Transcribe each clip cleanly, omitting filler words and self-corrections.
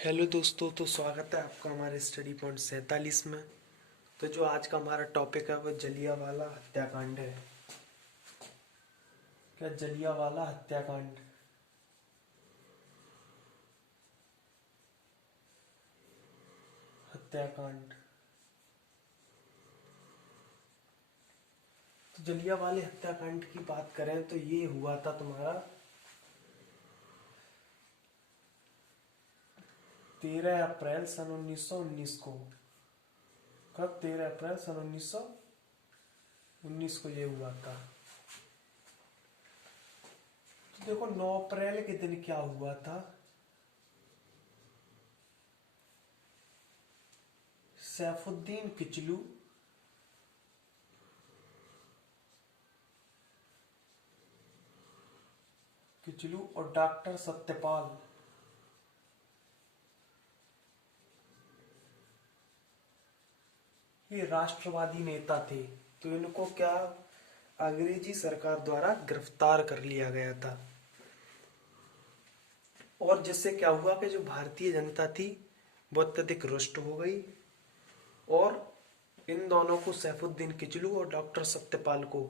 Hello दोस्तों, तो स्वागत है आपका हमारे स्टडी पॉइंट 47 में। तो जो आज का हमारा टॉपिक है वो जलियांवाला हत्याकांड है। क्या जलियांवाला हत्याकांड? हत्याकांड। तो जलियांवाले हत्याकांड की बात करें तो ये हुआ था तुम्हारा 13 अप्रैल सन 1919 को। कब? 13 अप्रैल सन 1919 को ये हुआ था। तो देखो 9 अप्रैल के दिन क्या हुआ था। सैफुद्दीन किचलू और डॉक्टर सत्यपाल ये राष्ट्रवादी नेता थे। तो इनको क्या अंग्रेजी सरकार द्वारा गिरफ्तार कर लिया गया था। और जिससे क्या हुआ कि जो भारतीय जनता थी वो अत्यधिक रुष्ट हो गई और इन दोनों को, सैफुद्दीन किचलू और डॉक्टर सत्यपाल को,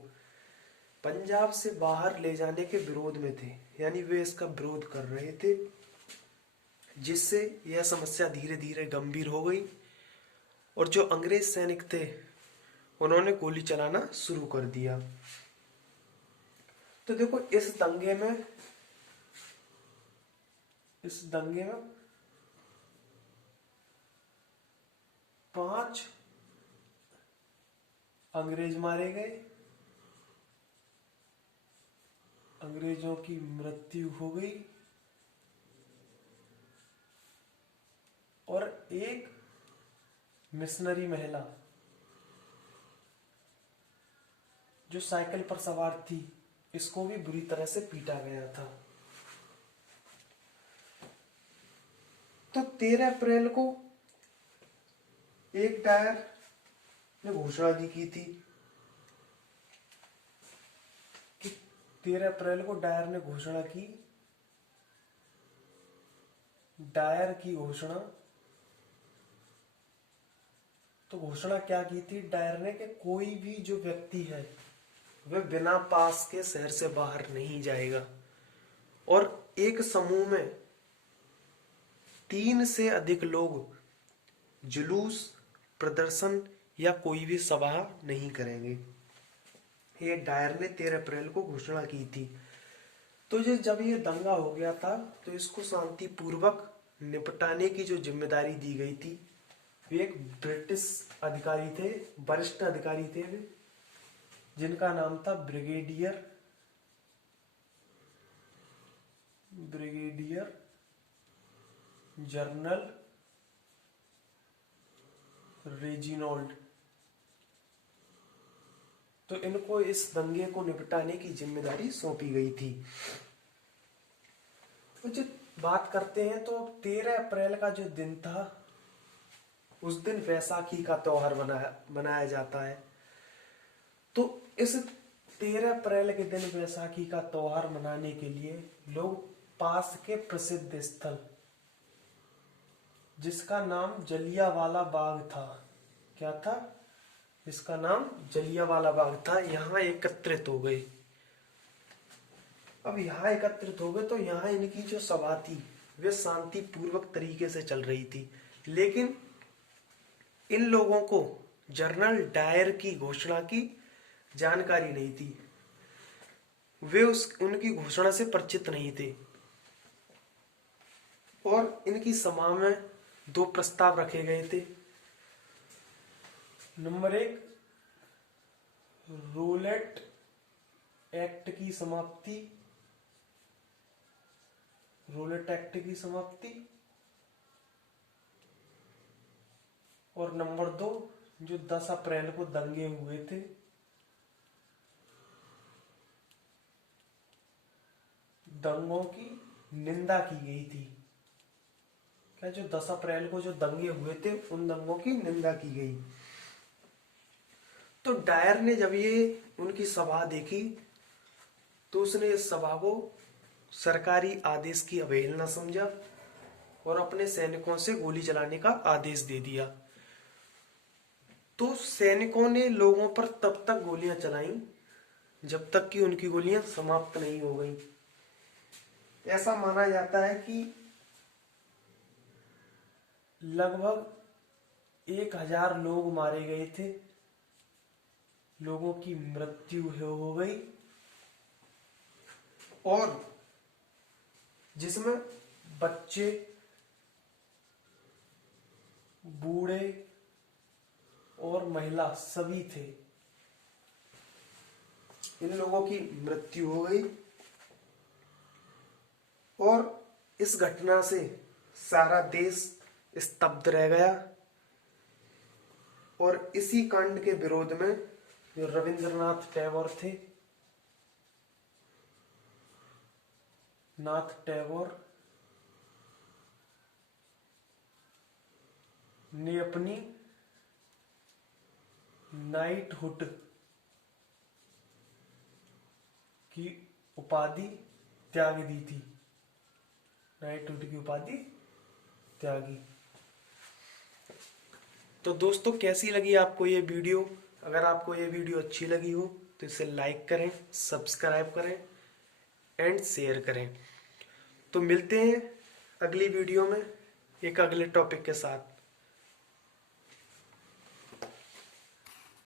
पंजाब से बाहर ले जाने के विरोध में थे। यानी वे इसका विरोध कर रहे थे, जिससे यह समस्या धीरे धीरे गंभीर हो गई और जो अंग्रेज सैनिक थे उन्होंने गोली चलाना शुरू कर दिया। तो देखो इस दंगे में 5 अंग्रेज मारे गए, अंग्रेजों की मृत्यु हो गई और एक मिशनरी महिला जो साइकिल पर सवार थी, इसको भी बुरी तरह से पीटा गया था। तो 13 अप्रैल को एक डायर ने घोषणा दी की थी कि 13 अप्रैल को डायर ने घोषणा की। डायर की घोषणा, तो घोषणा क्या की थी डायर ने कि कोई भी जो व्यक्ति है वह बिना पास के शहर से बाहर नहीं जाएगा और एक समूह में 3 से अधिक लोग जुलूस, प्रदर्शन या कोई भी सभा नहीं करेंगे। ये डायर ने 13 अप्रैल को घोषणा की थी। तो जब ये दंगा हो गया था तो इसको शांतिपूर्वक निपटाने की जो जिम्मेदारी दी गई थी, वे एक ब्रिटिश अधिकारी थे, वरिष्ठ अधिकारी थे वे, जिनका नाम था ब्रिगेडियर जनरल रेजिनोल्ड। तो इनको इस दंगे को निपटाने की जिम्मेदारी सौंपी गई थी। तो जो बात करते हैं तो 13 अप्रैल का जो दिन था, उस दिन वैसाखी का त्योहार मनाया जाता है। तो इस 13 अप्रैल के दिन वैसाखी का त्योहार मनाने के लिए लोग पास के प्रसिद्ध स्थल, जिसका नाम जलियांवाला बाग था, क्या था? इसका नाम जलियांवाला बाग था, यहाँ एकत्रित हो गए। अब यहाँ एकत्रित हो गए तो यहाँ इनकी जो सभा थी वे शांतिपूर्वक तरीके से चल रही थी, लेकिन इन लोगों को जनरल डायर की घोषणा की जानकारी नहीं थी। वे उनकी घोषणा से परिचित नहीं थे और इनकी सभा में 2 प्रस्ताव रखे गए थे। नंबर 1, रोलेट एक्ट की समाप्ति और नंबर 2, जो 10 अप्रैल को दंगे हुए थे, दंगों की निंदा की गई थी। क्या? जो 10 अप्रैल को जो दंगे हुए थे उन दंगों की निंदा की गई। तो डायर ने जब ये उनकी सभा देखी तो उसने इस सभा को सरकारी आदेश की अवहेलना समझा और अपने सैनिकों से गोली चलाने का आदेश दे दिया। तो सैनिकों ने लोगों पर तब तक गोलियां चलाई जब तक कि उनकी गोलियां समाप्त नहीं हो गई। ऐसा माना जाता है कि लगभग 1000 लोग मारे गए थे, लोगों की मृत्यु हो गई, और जिसमें बच्चे, बूढ़े और महिला सभी थे। इन लोगों की मृत्यु हो गई और इस घटना से सारा देश स्तब्ध रह गया। और इसी कांड के विरोध में जो रविंद्रनाथ टैगोर थे, नाथ टैगोर ने अपनी नाइटहुड की उपाधि त्याग दी थी। नाइटहुड की उपाधि त्यागी। तो दोस्तों, कैसी लगी आपको ये वीडियो? अगर आपको ये वीडियो अच्छी लगी हो तो इसे लाइक करें, सब्सक्राइब करें एंड शेयर करें। तो मिलते हैं अगली वीडियो में एक अगले टॉपिक के साथ।